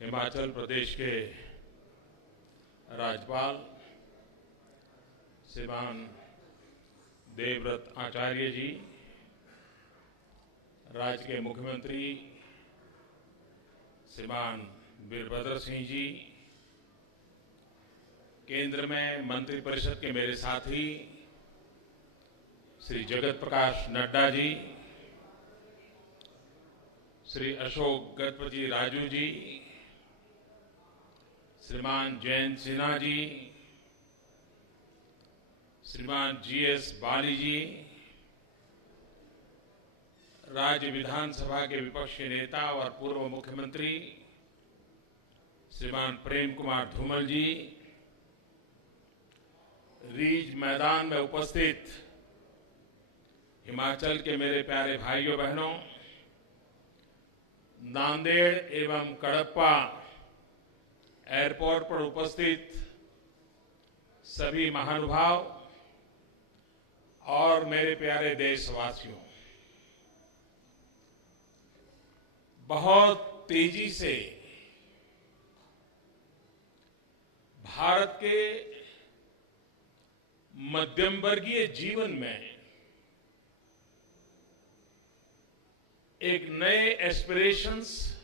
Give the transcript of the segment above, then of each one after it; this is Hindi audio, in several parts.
हिमाचल प्रदेश के राज्यपाल श्रीमान देवव्रत आचार्य जी, राज्य के मुख्यमंत्री श्रीमान वीरभद्र सिंह जी, केंद्र में मंत्रिपरिषद के मेरे साथी श्री जगत प्रकाश नड्डा जी, श्री अशोक गजपति राजू जी, श्रीमान जयंत सिन्हा जी, श्रीमान जीएस बाली जी, राज्य विधानसभा के विपक्ष के नेता और पूर्व मुख्यमंत्री श्रीमान प्रेम कुमार धूमल जी, रीज मैदान में उपस्थित हिमाचल के मेरे प्यारे भाइयों बहनों, नांदेड़ एवं कडप्पा एयरपोर्ट पर उपस्थित सभी महानुभाव और मेरे प्यारे देशवासियों, बहुत तेजी से भारत के मध्यम वर्गीय जीवन में एक नए एस्पिरेशंस,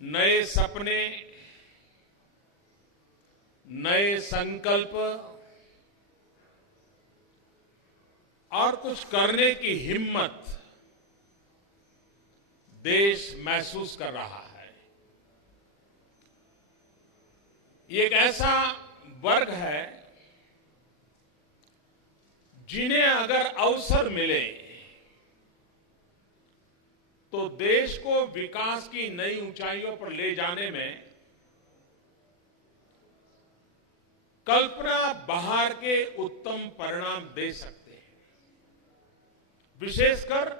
नए सपने, नए संकल्प और कुछ करने की हिम्मत देश महसूस कर रहा है। ये एक ऐसा वर्ग है जिन्हें अगर अवसर मिले तो देश को विकास की नई ऊंचाइयों पर ले जाने में कल्पना बाहर के उत्तम परिणाम दे सकते हैं। विशेषकर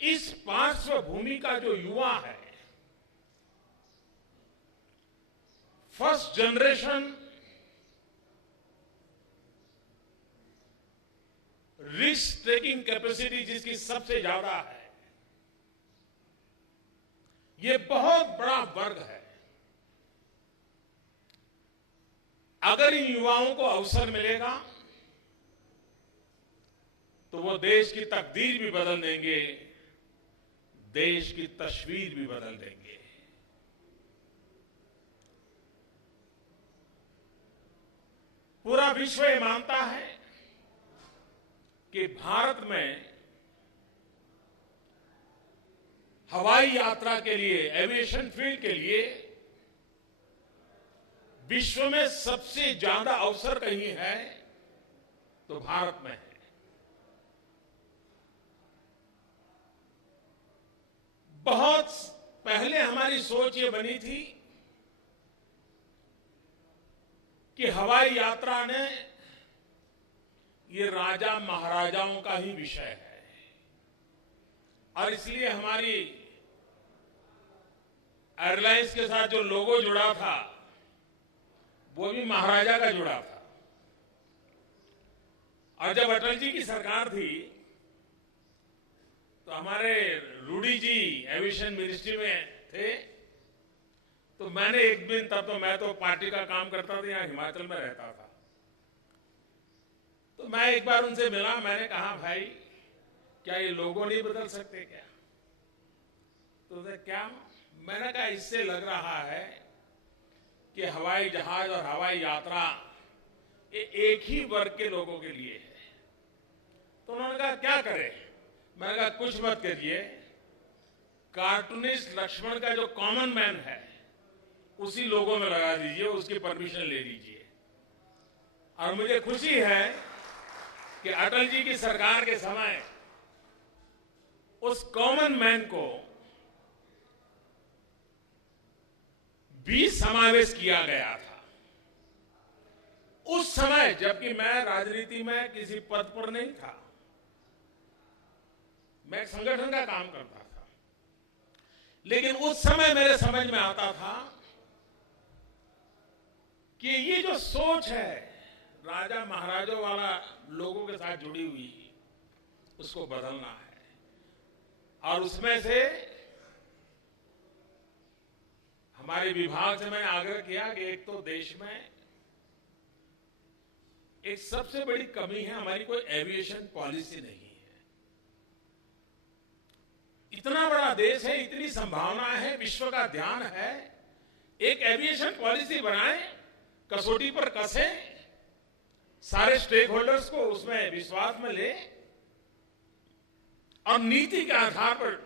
इस पार्श्वभूमि का जो युवा है, first generation risk taking capacity जिसकी सबसे ज्यादा है, ये बहुत बड़ा वर्ग है। अगर इन युवाओं को अवसर मिलेगा तो वो देश की तकदीर भी बदल देंगे, देश की तस्वीर भी बदल देंगे। पूरा विश्व ये मानता है कि भारत में हवाई यात्रा के लिए, एविएशन फील्ड के लिए विश्व में सबसे ज्यादा अवसर कहीं है तो भारत में है। बहुत पहले हमारी सोच ये बनी थी कि हवाई यात्रा ने ये राजा महाराजाओं का ही विषय है और इसलिए हमारी एयरलाइंस के साथ जो लोगो जुड़ा था वो भी महाराजा का जुड़ा था। और जब अटल जी की सरकार थी तो हमारे रूडी जी एविएशन मिनिस्ट्री में थे, तो मैंने एक दिन, तब तो मैं तो पार्टी का काम करता था, यहाँ हिमाचल में रहता था, तो मैं एक बार उनसे मिला। मैंने कहा, भाई क्या ये लोगो नहीं बदल सकते क्या? तो उन्होंने क्या? मैंने कहा, इससे लग रहा है कि हवाई जहाज और हवाई यात्रा ये एक ही वर्ग के लोगों के लिए है। तो उन्होंने कहा, क्या करें? मैंने कहा, कुछ मत करिए, कार्टूनिस्ट लक्ष्मण का जो कॉमन मैन है उसी लोगों में लगा दीजिए, उसकी परमिशन ले लीजिए। और मुझे खुशी है कि अटल जी की सरकार के समय उस कॉमन मैन को भी समावेश किया गया था। उस समय, जबकि मैं राजनीति में किसी पद पर नहीं था, मैं एक संगठन का काम करता था, लेकिन उस समय मेरे समझ में आता था कि ये जो सोच है राजा महाराजों वाला लोगों के साथ जुड़ी हुई, उसको बदलना है। और उसमें से हमारे विभाग से मैंने आग्रह किया कि एक तो देश में एक सबसे बड़ी कमी है, हमारी कोई एविएशन पॉलिसी नहीं है। इतना बड़ा देश है, इतनी संभावना है, विश्व का ध्यान है, एक एविएशन पॉलिसी बनाएं, कसौटी पर कसें, सारे स्टेक होल्डर्स को उसमें विश्वास में ले और नीति के आधार पर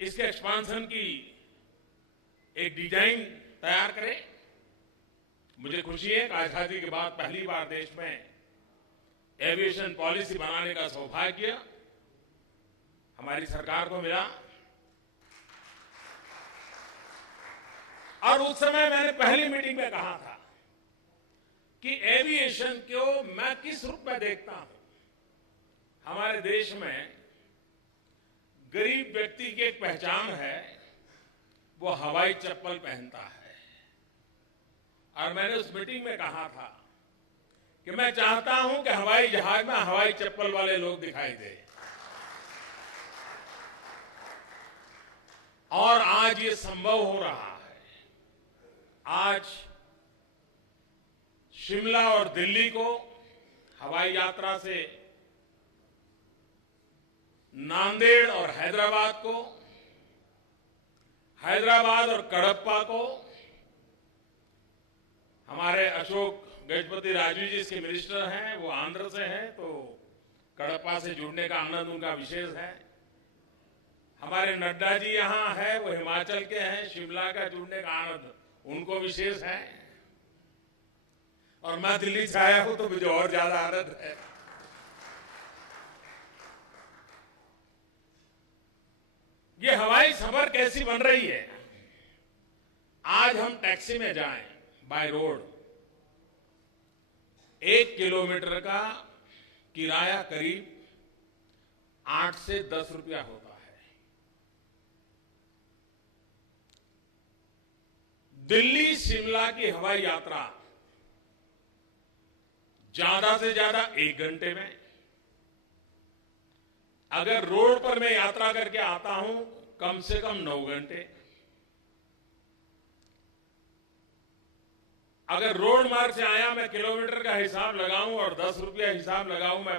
इसके एक्सपांशन की एक डिजाइन तैयार करें। मुझे खुशी है कि आजादी के बाद पहली बार देश में एविएशन पॉलिसी बनाने का सौभाग्य हमारी सरकार को मिला। और उस समय मैंने पहली मीटिंग में कहा था कि एविएशन को मैं किस रूप में देखता हूं। हमारे देश में गरीब व्यक्ति की एक पहचान है, वो हवाई चप्पल पहनता है। और मैंने उस मीटिंग में कहा था कि मैं चाहता हूं कि हवाई जहाज में हवाई चप्पल वाले लोग दिखाई दे। और आज ये संभव हो रहा है। आज शिमला और दिल्ली को हवाई यात्रा से, नांदेड़ और हैदराबाद को, हैदराबाद और कडप्पा को, हमारे अशोक गजपति राजू जी इसके मिनिस्टर हैं, वो आंध्र से हैं, तो कडप्पा से जुड़ने का आनंद उनका विशेष है। हमारे नड्डा जी यहां है, वो हिमाचल के हैं, शिमला का जुड़ने का आनंद उनको विशेष है। और मैं दिल्ली से आया हूं तो मुझे और ज्यादा आनंद है। ये हवाई सफर कैसी बन रही है। आज हम टैक्सी में जाएं बाय रोड, 1 किलोमीटर का किराया करीब 8 से 10 रुपया होता है। दिल्ली शिमला की हवाई यात्रा ज्यादा से ज्यादा 1 घंटे में। अगर रोड पर मैं यात्रा करके आता हूं कम से कम 9 घंटे। अगर रोड मार्ग से आया, मैं किलोमीटर का हिसाब लगाऊं और 10 रुपया हिसाब लगाऊं मैं,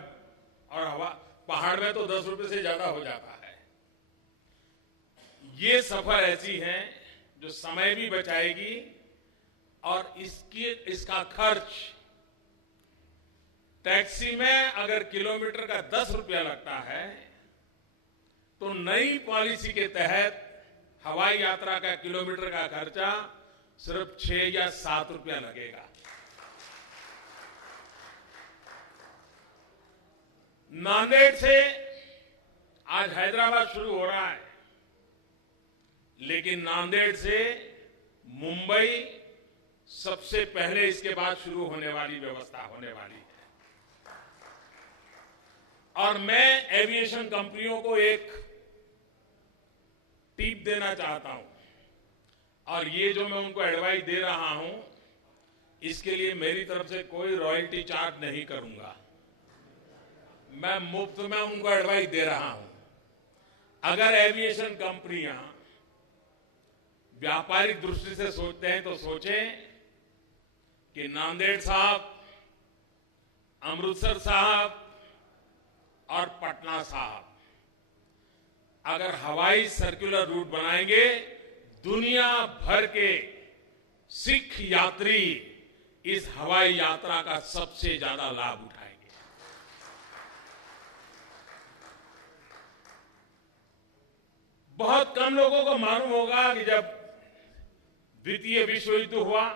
और हवा पहाड़ में तो 10 रुपये से ज्यादा हो जाता है। ये सफर ऐसी है जो समय भी बचाएगी और इसका खर्च, टैक्सी में अगर किलोमीटर का 10 रुपया लगता है तो नई पॉलिसी के तहत हवाई यात्रा का किलोमीटर का खर्चा सिर्फ 6 या 7 रुपया लगेगा। नांदेड़ से आज हैदराबाद शुरू हो रहा है, लेकिन नांदेड़ से मुंबई सबसे पहले इसके बाद शुरू होने वाली व्यवस्था होने वाली है। और मैं एविएशन कंपनियों को एक टिप देना चाहता हूं, और ये जो मैं उनको एडवाइस दे रहा हूं, इसके लिए मेरी तरफ से कोई रॉयल्टी चार्ज नहीं करूंगा। मैं मुफ्त में उनको एडवाइस दे रहा हूं। अगर एविएशन कंपनियां व्यापारिक दृष्टि से सोचते हैं तो सोचें कि नांदेड़ साहब, अमृतसर साहब और पटना साहब अगर हवाई सर्कुलर रूट बनाएंगे, दुनिया भर के सिख यात्री इस हवाई यात्रा का सबसे ज्यादा लाभ उठाएंगे। बहुत कम लोगों को मालूम होगा कि जब द्वितीय विश्व युद्ध हुआ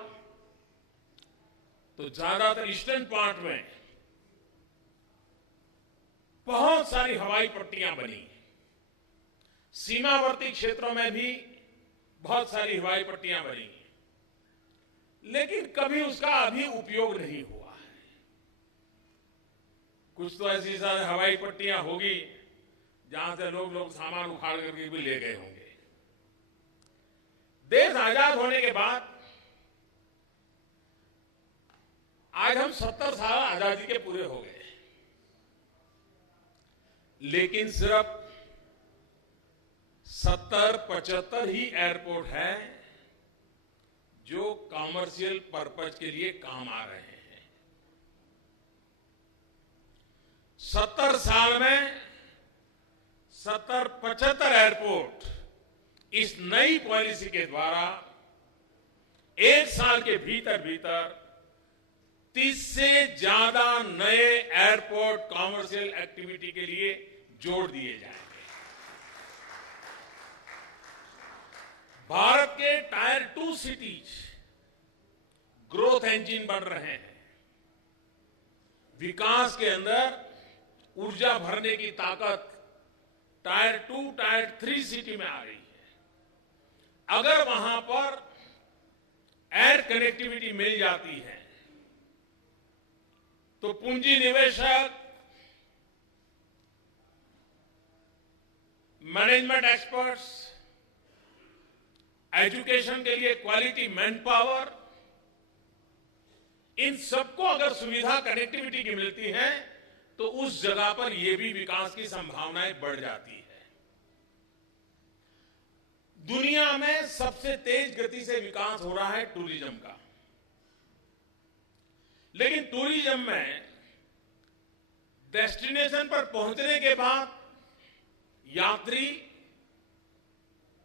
तो ज्यादातर ईस्टर्न पार्ट में बहुत सारी हवाई पट्टियां बनी। सीमावर्ती क्षेत्रों में भी बहुत सारी हवाई पट्टियां बनी, लेकिन कभी उसका अभी उपयोग नहीं हुआ है। कुछ तो ऐसी सारी हवाई पट्टियां होगी जहां से लोग सामान उखाड़ करके भी ले गए होंगे। देश आजाद होने के बाद आज हम 70 साल आजादी के पूरे हो गए, लेकिन सिर्फ 70-75 ही एयरपोर्ट हैं जो कॉमर्शियल पर्पज के लिए काम आ रहे हैं। 70 साल में 70-75 एयरपोर्ट इस नई पॉलिसी के द्वारा 1 साल के भीतर भीतर 30 से ज्यादा नए एयरपोर्ट कॉमर्शियल एक्टिविटी के लिए जोड़ दिए जाएंगे। भारत के टायर 2 सिटीज ग्रोथ इंजन बन रहे हैं। विकास के अंदर ऊर्जा भरने की ताकत टायर 2, टायर 3 सिटी में आ रही है। अगर वहां पर एयर कनेक्टिविटी मिल जाती है तो पूंजी निवेशक, मैनेजमेंट एक्सपर्ट्स, एजुकेशन के लिए क्वालिटी मैन पावर, इन सबको अगर सुविधा कनेक्टिविटी की मिलती है तो उस जगह पर यह भी विकास की संभावनाएं बढ़ जाती है। दुनिया में सबसे तेज गति से विकास हो रहा है टूरिज्म का, लेकिन टूरिज्म में डेस्टिनेशन पर पहुंचने के बाद यात्री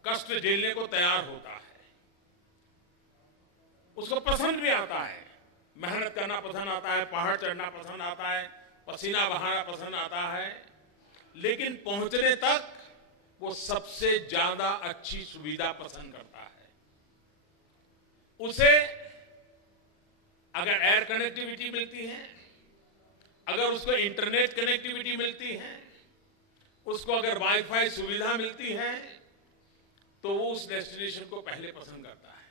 कष्ट झेलने को तैयार होता है। उसको पसंद भी आता है, मेहनत करना पसंद आता है, पहाड़ चढ़ना पसंद आता है, पसीना बहाना पसंद आता है, लेकिन पहुंचने तक वो सबसे ज्यादा अच्छी सुविधा पसंद करता है। उसे अगर एयर कनेक्टिविटी मिलती है, अगर उसको इंटरनेट कनेक्टिविटी मिलती है, उसको अगर वाईफाई सुविधा मिलती है तो वो उस डेस्टिनेशन को पहले पसंद करता है।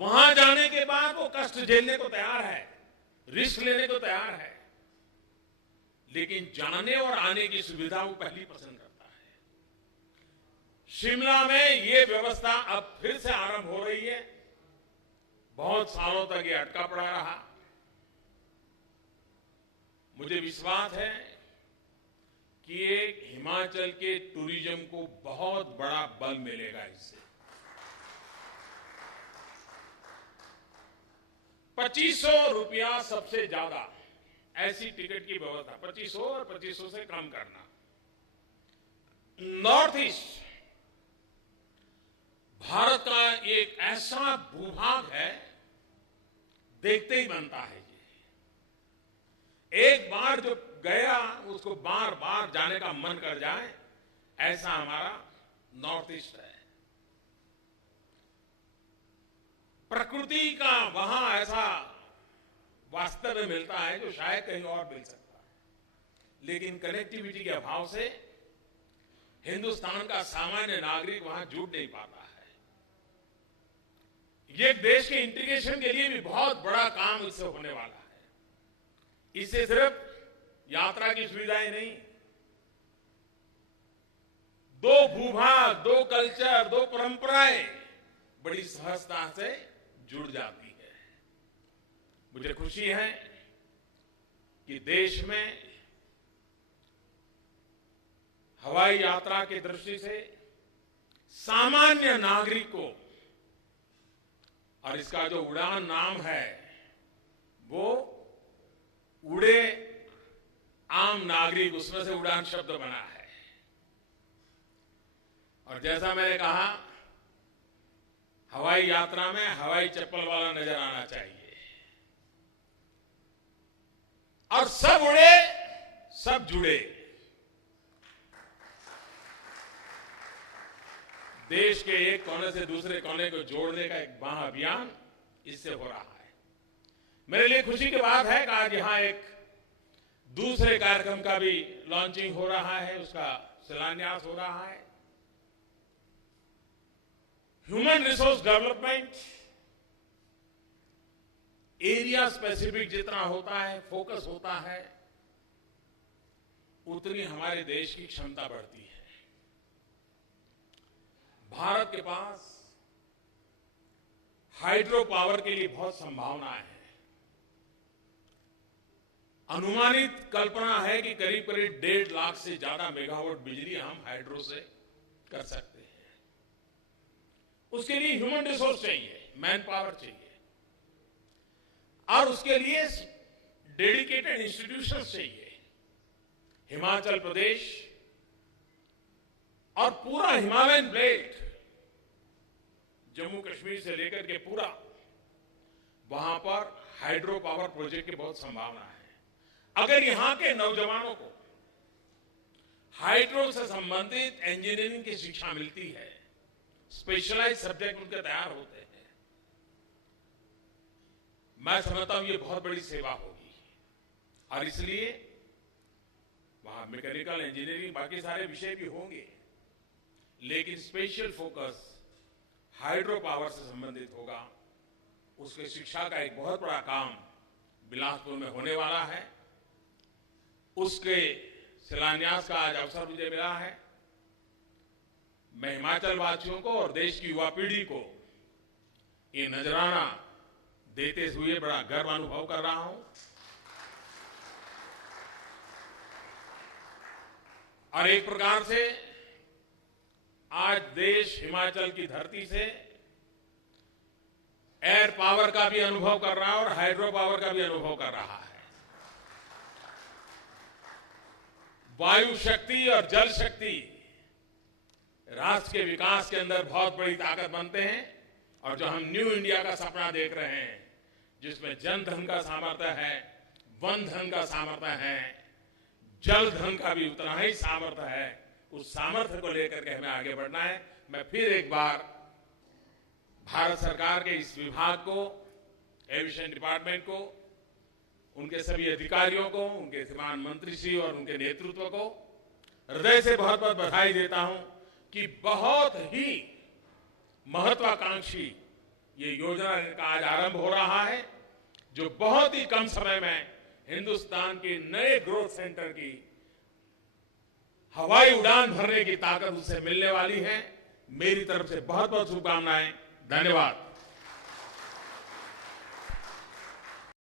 वहां जाने के बाद वो कष्ट झेलने को तैयार है, रिस्क लेने को तैयार है, लेकिन जाने और आने की सुविधा वो पहली पसंद करता है। शिमला में ये व्यवस्था अब फिर से आरंभ हो रही है। बहुत सालों तक ये अटका पड़ा रहा। मुझे विश्वास है कि एक हिमाचल के टूरिज्म को बहुत बड़ा बल मिलेगा इससे। 2500 रुपया सबसे ज्यादा ऐसी टिकट की व्यवस्था, 2500 और 2500 से कम करना। नॉर्थ ईस्ट भारत का एक ऐसा भूभाग है, देखते ही बनता है। एक बार जो गया उसको बार बार जाने का मन कर जाए, ऐसा हमारा नॉर्थ ईस्ट है। प्रकृति का वहां ऐसा वास्तव में मिलता है जो शायद कहीं और मिल सकता है, लेकिन कनेक्टिविटी के अभाव से हिंदुस्तान का सामान्य नागरिक वहां जुड़ नहीं पाता है। ये देश के इंटीग्रेशन के लिए भी बहुत बड़ा काम इससे होने वाला है। इससे सिर्फ यात्रा की सुविधाएं नहीं, दो भूभाग, दो कल्चर, दो परंपराएं बड़ी सहजता से जुड़ जाती है। मुझे खुशी है कि देश में हवाई यात्रा की दृष्टि से सामान्य नागरिक को, और इसका जो उड़ान नाम है वो उड़े आम नागरिक, उसमें से उड़ान शब्द बना है। और जैसा मैंने कहा, हवाई यात्रा में हवाई चप्पल वाला नजर आना चाहिए, और सब उड़े सब जुड़े। देश के एक कोने से दूसरे कोने को जोड़ने का एक महाअभियान इससे हो रहा है। मेरे लिए खुशी की बात है कि आज यहां एक दूसरे कार्यक्रम का भी लॉन्चिंग हो रहा है, उसका शिलान्यास हो रहा है। Human resource development area specific जितना होता है, फोकस होता है, उतनी हमारे देश की क्षमता बढ़ती है। भारत के पास हाइड्रो पावर के लिए बहुत संभावनाएं हैं। अनुमानित कल्पना है कि करीब करीब 1.5 लाख से ज्यादा मेगावाट बिजली हम हाइड्रो से कर सकते हैं। उसके लिए ह्यूमन रिसोर्स चाहिए, मैन पावर चाहिए, और उसके लिए डेडिकेटेड इंस्टीट्यूशंस चाहिए। हिमाचल प्रदेश और पूरा हिमालयन बेल्ट, जम्मू कश्मीर से लेकर के पूरा, वहां पर हाइड्रो पावर प्रोजेक्ट की बहुत संभावना है। अगर यहां के नौजवानों को हाइड्रो से संबंधित इंजीनियरिंग की शिक्षा मिलती है, स्पेशलाइज सब्जेक्ट उनके तैयार होते हैं, मैं समझता हूं ये बहुत बड़ी सेवा होगी। और इसलिए वहां मैकेनिकल इंजीनियरिंग बाकी सारे विषय भी होंगे, लेकिन स्पेशल फोकस हाइड्रो पावर से संबंधित होगा। उसके शिक्षा का एक बहुत बड़ा काम बिलासपुर में होने वाला है। उसके शिलान्यास का आज अवसर मुझे मिला है। मैं हिमाचल वासियों को और देश की युवा पीढ़ी को ये नजराना देते हुए बड़ा गर्व अनुभव कर रहा हूं। और एक प्रकार से आज देश हिमाचल की धरती से एयर पावर का भी अनुभव कर रहा है और हाइड्रो पावर का भी अनुभव कर रहा है। वायु शक्ति और जल शक्ति राष्ट्र के विकास के अंदर बहुत बड़ी ताकत बनते हैं। और जो हम न्यू इंडिया का सपना देख रहे हैं, जिसमें जन धन का सामर्थ्य है, वन धन का सामर्थ्य है, जल धन का भी उतना ही सामर्थ्य है, उस सामर्थ्य को लेकर के हमें आगे बढ़ना है। मैं फिर एक बार भारत सरकार के इस विभाग को, एविएशन डिपार्टमेंट को, उनके सभी अधिकारियों को, उनके श्रीमान मंत्री श्री और उनके नेतृत्व को हृदय से बहुत बहुत बधाई देता हूं कि बहुत ही महत्वाकांक्षी ये योजना का आज आरंभ हो रहा है, जो बहुत ही कम समय में हिंदुस्तान के नए ग्रोथ सेंटर की हवाई उड़ान भरने की ताकत उससे मिलने वाली है। मेरी तरफ से बहुत बहुत शुभकामनाएं। धन्यवाद।